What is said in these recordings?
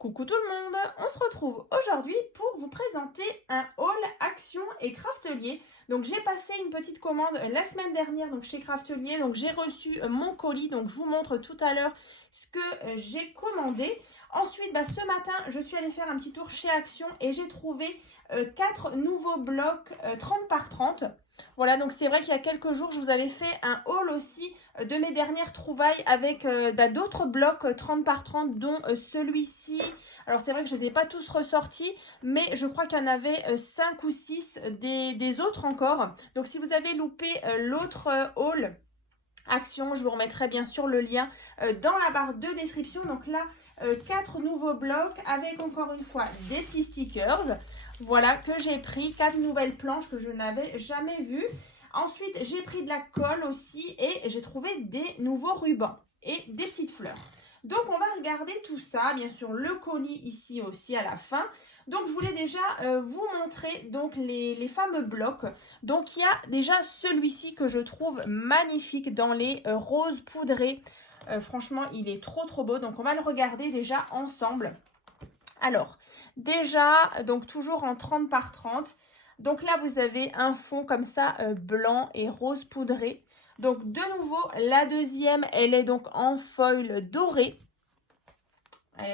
Coucou tout le monde, on se retrouve aujourd'hui pour vous présenter un haul Action et Craftelier. Donc j'ai passé une petite commande la semaine dernière donc chez Craftelier, donc j'ai reçu mon colis, donc je vous montre tout à l'heure ce que j'ai commandé. Ensuite, ce matin, je suis allée faire un petit tour chez Action et j'ai trouvé 4 nouveaux blocs 30 par 30. Voilà, donc c'est vrai qu'il y a quelques jours, je vous avais fait un haul aussi de mes dernières trouvailles avec d'autres blocs 30 par 30, dont celui-ci. Alors c'est vrai que je ne les ai pas tous ressortis, mais je crois qu'il y en avait 5 ou 6 des autres encore. Donc si vous avez loupé l'autre haul Action, je vous remettrai bien sûr le lien dans la barre de description. Donc là, 4 nouveaux blocs avec encore une fois des petits stickers. Voilà que j'ai pris, 4 nouvelles planches que je n'avais jamais vues. Ensuite, j'ai pris de la colle aussi et j'ai trouvé des nouveaux rubans et des petites fleurs. Donc, on va regarder tout ça. Bien sûr, le colis ici aussi à la fin. Donc, je voulais déjà vous montrer donc les fameux blocs. Donc, il y a déjà celui-ci que je trouve magnifique dans les roses poudrés. Franchement, il est trop beau. Donc, on va le regarder déjà ensemble. Alors, déjà, donc toujours en 30 par 30. Donc là, vous avez un fond comme ça, blanc et rose poudré. Donc, de nouveau, la deuxième, elle est donc en foil doré.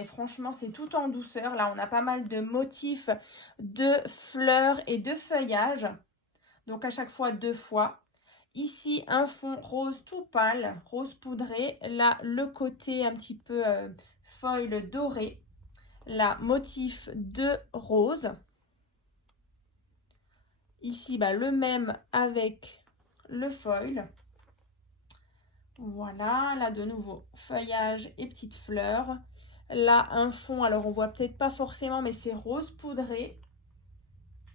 Franchement, c'est tout en douceur. Là, on a pas mal de motifs de fleurs et de feuillage. Donc, à chaque fois, 2 fois. Ici, un fond rose tout pâle, rose poudré. Là, le côté un petit peu foil doré. Là, motif de rose. Ici, le même avec le foil. Voilà, là de nouveau, feuillage et petites fleurs. Là, un fond, alors on voit peut-être pas forcément, mais c'est rose poudré.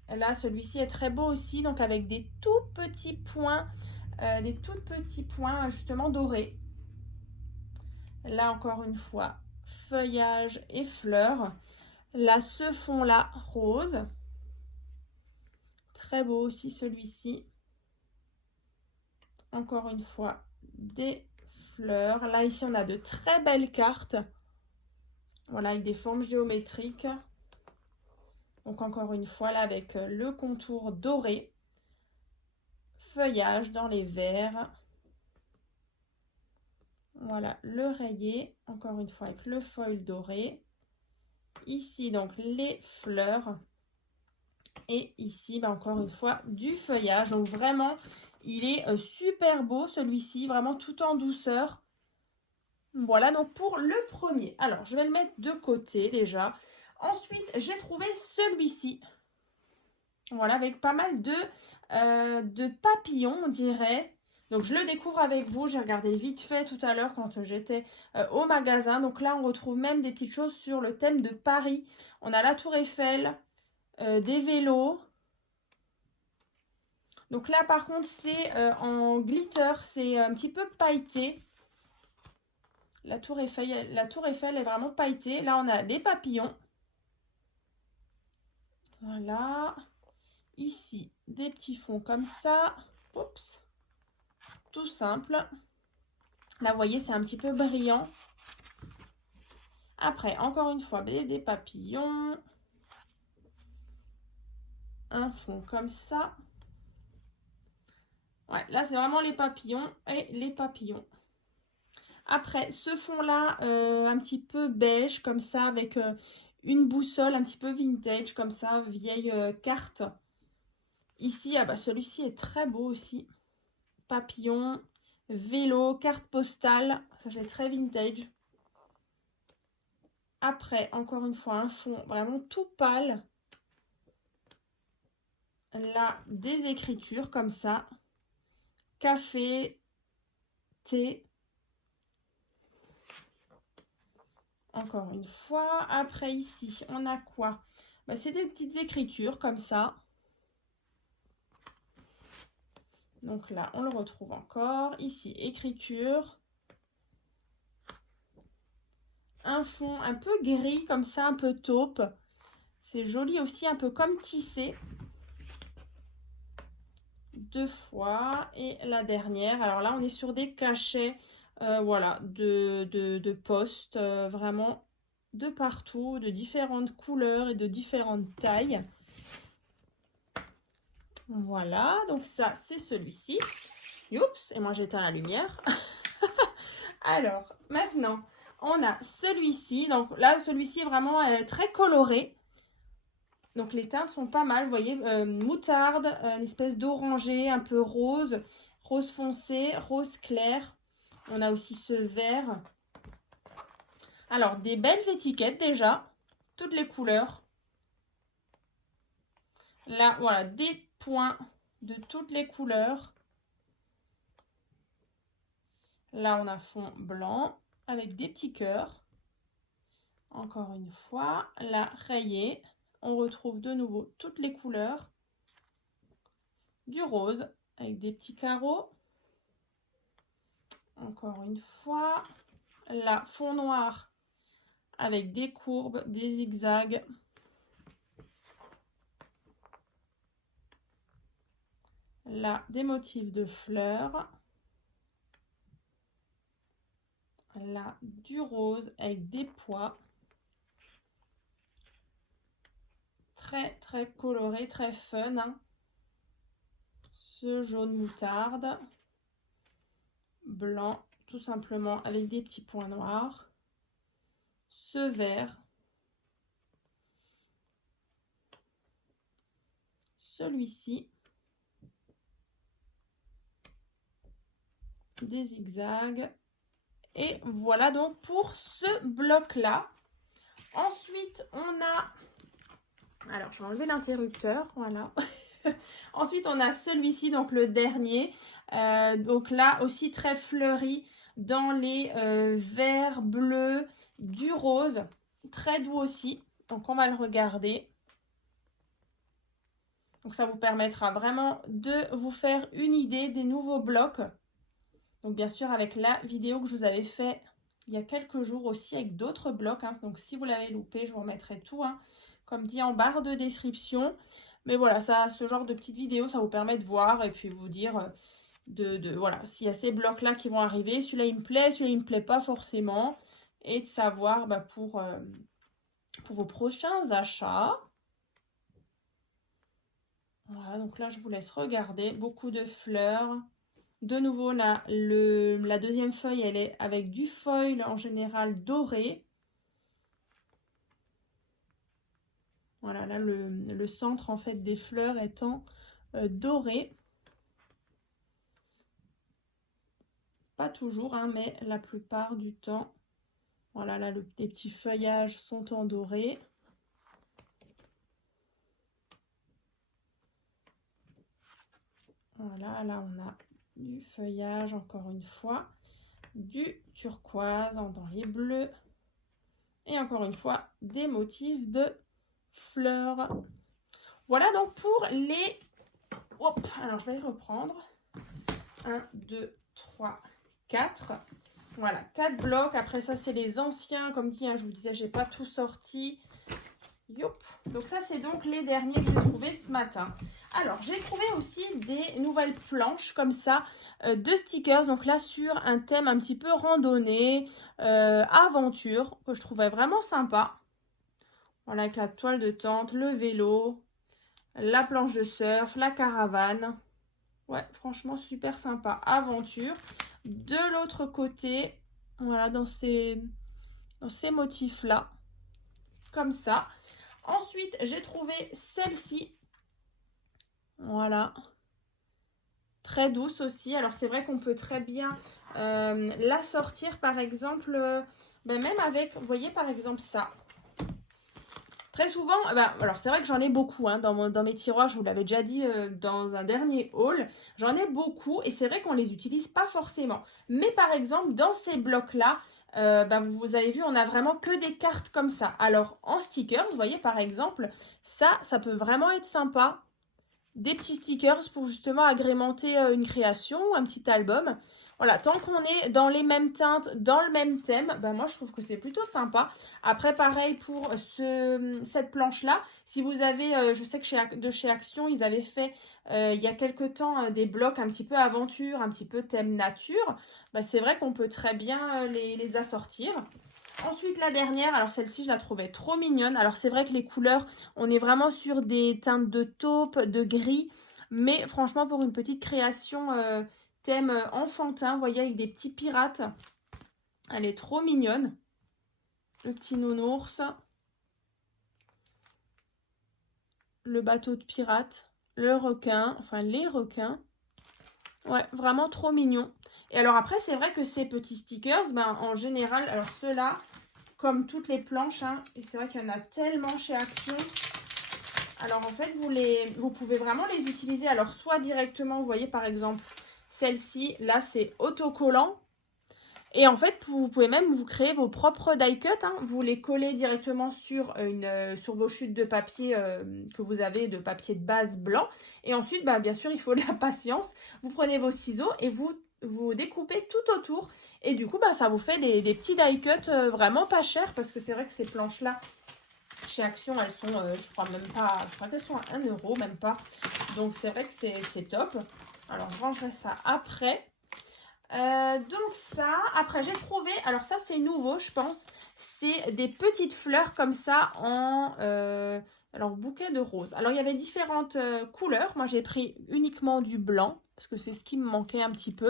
Là, celui-ci est très beau aussi, donc avec des tout petits points, justement dorés. Là, encore une fois, feuillage et fleurs. Là, ce fond-là, rose. Très beau aussi celui-ci. Encore une fois, des fleurs. Là, ici, on a de très belles cartes. Voilà, avec des formes géométriques. Donc, encore une fois, là, avec le contour doré. Feuillage dans les verts. Voilà, le rayé. Encore une fois, avec le foil doré. Ici, donc, les fleurs. Et ici, encore une fois, du feuillage. Donc, vraiment, il est super beau, celui-ci. Vraiment tout en douceur. Voilà, donc pour le premier. Alors, je vais le mettre de côté déjà. Ensuite, j'ai trouvé celui-ci. Voilà, avec pas mal de papillons, on dirait. Donc, je le découvre avec vous. J'ai regardé vite fait tout à l'heure quand j'étais au magasin. Donc là, on retrouve même des petites choses sur le thème de Paris. On a la Tour Eiffel, des vélos. Donc là, par contre, c'est en glitter. C'est un petit peu pailleté. La tour Eiffel est vraiment pailletée. Là, on a des papillons. Voilà. Ici, des petits fonds comme ça. Oups. Tout simple. Là, vous voyez, c'est un petit peu brillant. Après, encore une fois, des papillons. Un fond comme ça. Ouais, là, c'est vraiment les papillons et les papillons. Après, ce fond-là, un petit peu beige, comme ça, avec une boussole un petit peu vintage, comme ça, vieille carte. Ici, celui-ci est très beau aussi. Papillon, vélo, carte postale, ça fait très vintage. Après, encore une fois, un fond vraiment tout pâle. Là, des écritures comme ça. Café, thé. Encore une fois. Après, ici, on a quoi? C'est des petites écritures comme ça. Donc là, on le retrouve encore. Ici, écriture. Un fond un peu gris comme ça, un peu taupe. C'est joli aussi, un peu comme tissé. 2 fois. Et la dernière, alors là, on est sur des cachets, voilà, de poste, vraiment de partout, de différentes couleurs et de différentes tailles. Voilà, donc ça, c'est celui-ci. Oups, et moi j'éteins la lumière. Alors, maintenant, on a celui-ci. Donc là, celui-ci est vraiment très coloré. Donc les teintes sont pas mal, vous voyez, moutarde, une espèce d'orangé, un peu rose, rose foncé, rose clair. On a aussi ce vert. Alors, des belles étiquettes déjà, toutes les couleurs. Là, voilà, des points de toutes les couleurs. Là, on a fond blanc avec des petits cœurs. Encore une fois, là, rayé. On retrouve de nouveau toutes les couleurs. Du rose avec des petits carreaux. Encore une fois, là, fond noir avec des courbes, des zigzags. Là, des motifs de fleurs. Là, du rose avec des pois. Très, très coloré, très fun. Hein. Ce jaune moutarde. Blanc, tout simplement, avec des petits points noirs. Ce vert. Celui-ci. Des zigzags. Et voilà donc pour ce bloc-là. Ensuite, on a... Alors, je vais enlever l'interrupteur, voilà. Ensuite, on a celui-ci, donc le dernier. Donc là, aussi très fleuri dans les verts, bleus, du rose. Très doux aussi. Donc, on va le regarder. Donc, ça vous permettra vraiment de vous faire une idée des nouveaux blocs. Donc, bien sûr, avec la vidéo que je vous avais fait il y a quelques jours aussi avec d'autres blocs. Hein. Donc, si vous l'avez loupé, je vous remettrai tout, hein, comme dit en barre de description. Mais voilà, ça, ce genre de petites vidéos, ça vous permet de voir et puis vous dire voilà, s'il y a ces blocs-là qui vont arriver, celui-là il me plaît, celui-là il ne me plaît pas forcément. Et de savoir pour vos prochains achats. Voilà, donc là, je vous laisse regarder. Beaucoup de fleurs. De nouveau, là, la deuxième feuille, elle est avec du foil en général doré. Voilà, là, le centre, en fait, des fleurs étant doré. Pas toujours, hein, mais la plupart du temps. Voilà, là, les petits feuillages sont en doré. Voilà, là, on a du feuillage, encore une fois. Du turquoise dans les bleus. Et encore une fois, des motifs de fleurs. Voilà donc pour les... Hop, alors je vais les reprendre. 1, 2, 3, 4. Voilà, 4 blocs. Après ça, c'est les anciens. Comme dit, hein, je vous disais, j'ai pas tout sorti. Yop. Donc ça, c'est donc les derniers que j'ai trouvés ce matin. Alors, j'ai trouvé aussi des nouvelles planches comme ça de stickers. Donc là, sur un thème un petit peu randonnée, aventure, que je trouvais vraiment sympa. Voilà, avec la toile de tente, le vélo, la planche de surf, la caravane. Ouais, franchement, super sympa. Aventure. De l'autre côté, voilà, dans ces motifs-là. Comme ça. Ensuite, j'ai trouvé celle-ci. Voilà. Très douce aussi. Alors, c'est vrai qu'on peut très bien la sortir, par exemple, même avec, vous voyez, par exemple, ça. Très souvent, alors c'est vrai que j'en ai beaucoup hein, dans mes tiroirs, je vous l'avais déjà dit dans un dernier haul, j'en ai beaucoup et c'est vrai qu'on les utilise pas forcément. Mais par exemple, dans ces blocs-là, vous avez vu, on a vraiment que des cartes comme ça. Alors en stickers, vous voyez par exemple, ça peut vraiment être sympa. Des petits stickers pour justement agrémenter une création, un petit album. Voilà, tant qu'on est dans les mêmes teintes, dans le même thème, moi je trouve que c'est plutôt sympa. Après pareil pour cette planche-là, si vous avez, je sais que de chez Action, ils avaient fait il y a quelques temps des blocs un petit peu aventure, un petit peu thème nature. C'est vrai qu'on peut très bien les assortir. Ensuite, la dernière, alors celle-ci, je la trouvais trop mignonne. Alors, c'est vrai que les couleurs, on est vraiment sur des teintes de taupe, de gris. Mais franchement, pour une petite création thème enfantin, vous voyez, avec des petits pirates, elle est trop mignonne. Le petit nounours. Le bateau de pirate. Le requin, enfin les requins. Ouais, vraiment trop mignon. Et alors après, c'est vrai que ces petits stickers, ben, en général, alors ceux-là, comme toutes les planches, hein, et c'est vrai qu'il y en a tellement chez Action. Alors en fait, vous pouvez vraiment les utiliser. Alors soit directement, vous voyez par exemple, celle-ci, là c'est autocollant. Et en fait, vous pouvez même vous créer vos propres die cut. Hein. Vous les collez directement sur vos chutes de papier que vous avez, de papier de base blanc. Et ensuite, bah, bien sûr, il faut de la patience. Vous prenez vos ciseaux et vous découpez tout autour. Et du coup, bah, ça vous fait des petits die cut vraiment pas chers. Parce que c'est vrai que ces planches-là, chez Action, elles sont, je crois même pas, je crois qu'elles sont à 1 €, même pas. Donc, c'est vrai que c'est top. Alors, je rangerai ça après. Donc ça, après j'ai trouvé, alors ça c'est nouveau je pense, c'est des petites fleurs comme ça en alors bouquet de roses. Alors il y avait différentes couleurs, moi j'ai pris uniquement du blanc parce que c'est ce qui me manquait un petit peu.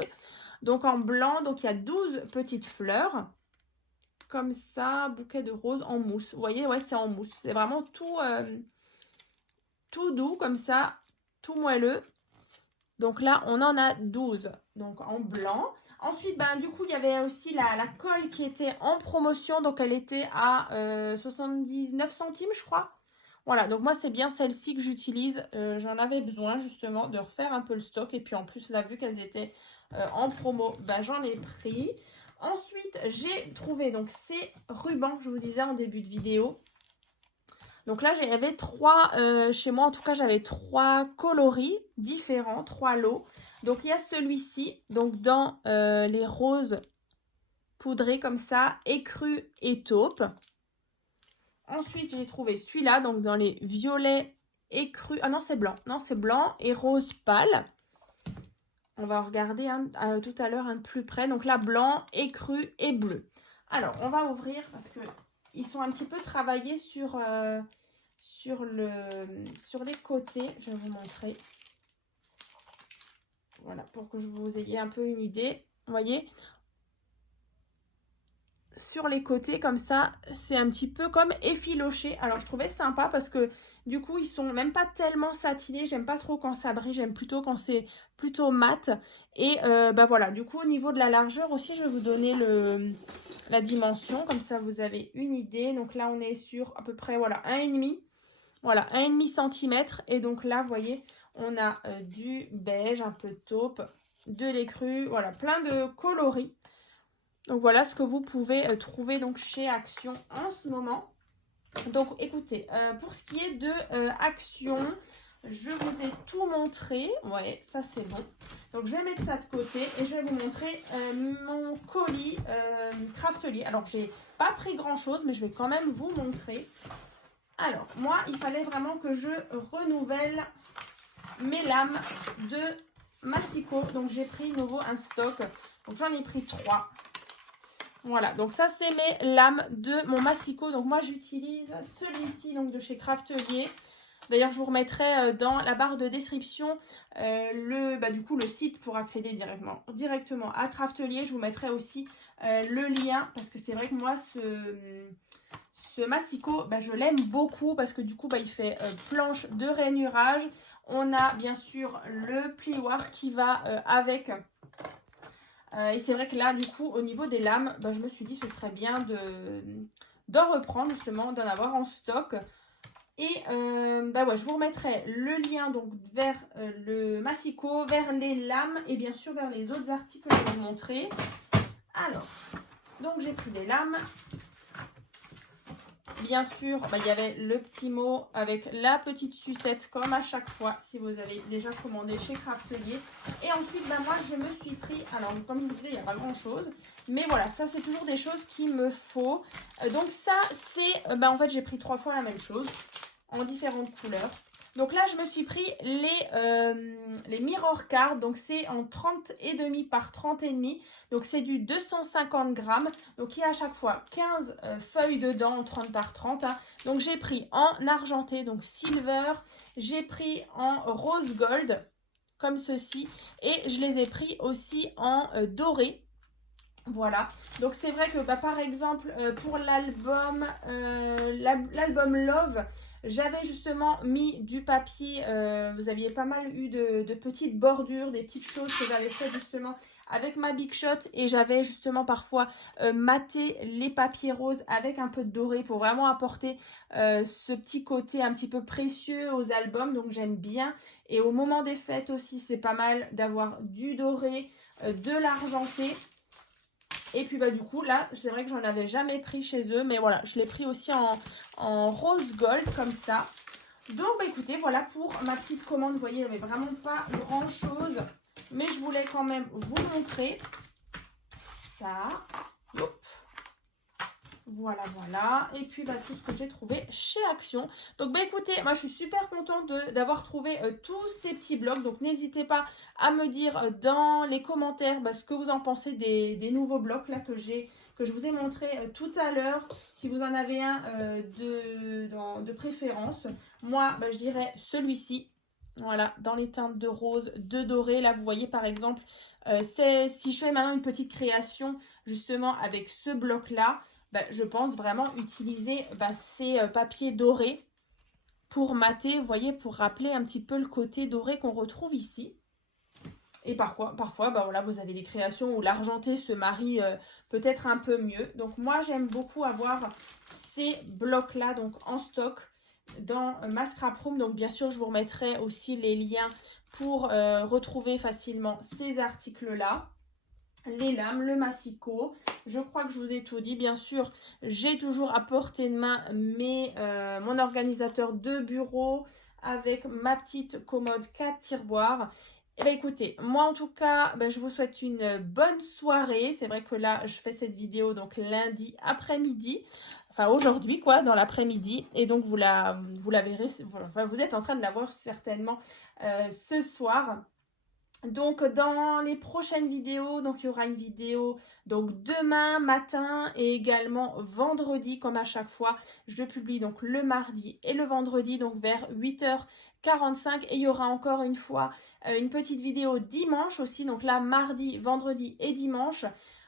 Donc en blanc, donc il y a 12 petites fleurs comme ça, bouquet de roses en mousse. Vous voyez, ouais c'est en mousse, c'est vraiment tout doux comme ça, tout moelleux. Donc là, on en a 12, donc en blanc. Ensuite, ben, du coup, il y avait aussi la colle qui était en promotion. Donc, elle était à 79 centimes, je crois. Voilà, donc moi, c'est bien celle-ci que j'utilise. J'en avais besoin, justement, de refaire un peu le stock. Et puis, en plus, là, vu qu'elles étaient en promo, ben, j'en ai pris. Ensuite, j'ai trouvé donc ces rubans que je vous disais en début de vidéo. Donc là, j'avais chez moi en tout cas, j'avais 3 coloris différents, 3 lots. Donc il y a celui-ci, donc dans les roses poudrés comme ça, écru et taupe. Ensuite, j'ai trouvé celui-là, donc dans les violets écru. Ah non, c'est blanc. Non, c'est blanc et rose pâle. On va regarder tout à l'heure un de plus près. Donc là, blanc, écru et bleu. Alors, on va ouvrir parce que ils sont un petit peu travaillés sur les côtés. Je vais vous montrer. Voilà, pour que vous ayez un peu une idée. Vous voyez, sur les côtés comme ça, c'est un petit peu comme effiloché. Alors, je trouvais sympa parce que du coup, ils sont même pas tellement satinés. J'aime pas trop quand ça brille. J'aime plutôt quand c'est plutôt mat. Et bah voilà, du coup, au niveau de la largeur aussi, je vais vous donner la dimension. Comme ça, vous avez une idée. Donc là, on est sur à peu près, voilà, 1,5. Voilà, 1,5 cm. Et donc là, vous voyez, on a du beige, un peu de taupe, de l'écru. Voilà, plein de coloris. Donc voilà ce que vous pouvez trouver donc chez Action en ce moment. Donc écoutez, pour ce qui est de Action, je vous ai tout montré. Ouais, ça c'est bon. Donc je vais mettre ça de côté et je vais vous montrer mon colis Craftelier. Alors j'ai pas pris grand chose, mais je vais quand même vous montrer. Alors moi, il fallait vraiment que je renouvelle mes lames de Massicot. Donc j'ai pris de nouveau un stock. Donc j'en ai pris 3. Voilà, donc ça c'est mes lames de mon Massicot. Donc moi j'utilise celui-ci donc de chez Craftelier. D'ailleurs je vous remettrai dans la barre de description du coup le site pour accéder directement à Craftelier. Je vous mettrai aussi le lien parce que c'est vrai que moi ce Massicot, je l'aime beaucoup parce que du coup il fait planche de rainurage. On a bien sûr le plioir qui va avec. Et c'est vrai que là, du coup, au niveau des lames, je me suis dit ce serait bien d'en reprendre, justement, d'en avoir en stock. Et ouais, je vous remettrai le lien donc vers le Massicot, vers les lames et bien sûr vers les autres articles que je vais vous montrer. Alors, donc j'ai pris des lames. Bien sûr, il y avait le petit mot avec la petite sucette comme à chaque fois si vous avez déjà commandé chez Craftelier. Et ensuite, moi je me suis pris, alors comme je vous disais, il n'y a pas grand chose. Mais voilà, ça c'est toujours des choses qu'il me faut. Donc ça c'est, en fait j'ai pris 3 fois la même chose en différentes couleurs. Donc là, je me suis pris les Mirror Cards. Donc c'est en 30,5 par 30,5. Donc c'est du 250 grammes. Donc il y a à chaque fois 15 feuilles dedans en 30 par 30. Hein. Donc j'ai pris en argenté, donc silver. J'ai pris en rose gold, comme ceci. Et je les ai pris aussi en doré. Voilà, donc c'est vrai que par exemple pour l'album Love, j'avais justement mis du papier, vous aviez pas mal eu de petites bordures, des petites choses que j'avais fait justement avec ma Big Shot et j'avais justement parfois maté les papiers roses avec un peu de doré pour vraiment apporter ce petit côté un petit peu précieux aux albums, donc j'aime bien. Et au moment des fêtes aussi, c'est pas mal d'avoir du doré, de l'argenté. Et puis du coup là c'est vrai que j'en avais jamais pris chez eux, mais voilà, je l'ai pris aussi en rose gold comme ça. Donc écoutez, voilà pour ma petite commande. Vous voyez, il n'y avait vraiment pas grand chose, mais je voulais quand même vous montrer ça. Hop. Voilà, voilà. Et puis tout ce que j'ai trouvé chez Action. Donc écoutez, moi je suis super contente d'avoir trouvé tous ces petits blocs. Donc n'hésitez pas à me dire dans les commentaires ce que vous en pensez des nouveaux blocs là que je vous ai montré tout à l'heure. Si vous en avez un de préférence. Moi, je dirais celui-ci. Voilà, dans les teintes de rose, de doré. Là, vous voyez par exemple, si je fais maintenant une petite création justement avec ce bloc-là, je pense vraiment utiliser ces papiers dorés pour mater, vous voyez, pour rappeler un petit peu le côté doré qu'on retrouve ici. Et parfois voilà, vous avez des créations où l'argenté se marie peut-être un peu mieux. Donc moi, j'aime beaucoup avoir ces blocs-là donc en stock dans ma scrap room. Donc bien sûr, je vous remettrai aussi les liens pour retrouver facilement ces articles-là. Les lames, le massicot, je crois que je vous ai tout dit. Bien sûr, j'ai toujours à portée de main mon organisateur de bureau avec ma petite commode 4 tiroirs. Et écoutez, moi en tout cas, je vous souhaite une bonne soirée. C'est vrai que là, je fais cette vidéo donc lundi après-midi. Enfin aujourd'hui quoi, dans l'après-midi. Et donc vous la verrez, vous êtes en train de la voir certainement ce soir. Donc dans les prochaines vidéos, donc il y aura une vidéo donc demain matin et également vendredi comme à chaque fois. Je publie donc le mardi et le vendredi donc vers 8h45 et il y aura encore une fois une petite vidéo dimanche aussi. Donc là mardi, vendredi et dimanche.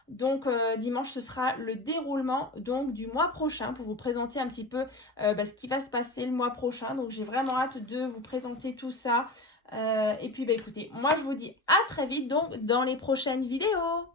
Donc dimanche ce sera le déroulement donc du mois prochain pour vous présenter un petit peu ce qui va se passer le mois prochain. Donc j'ai vraiment hâte de vous présenter tout ça. Et puis écoutez, moi je vous dis à très vite donc dans les prochaines vidéos.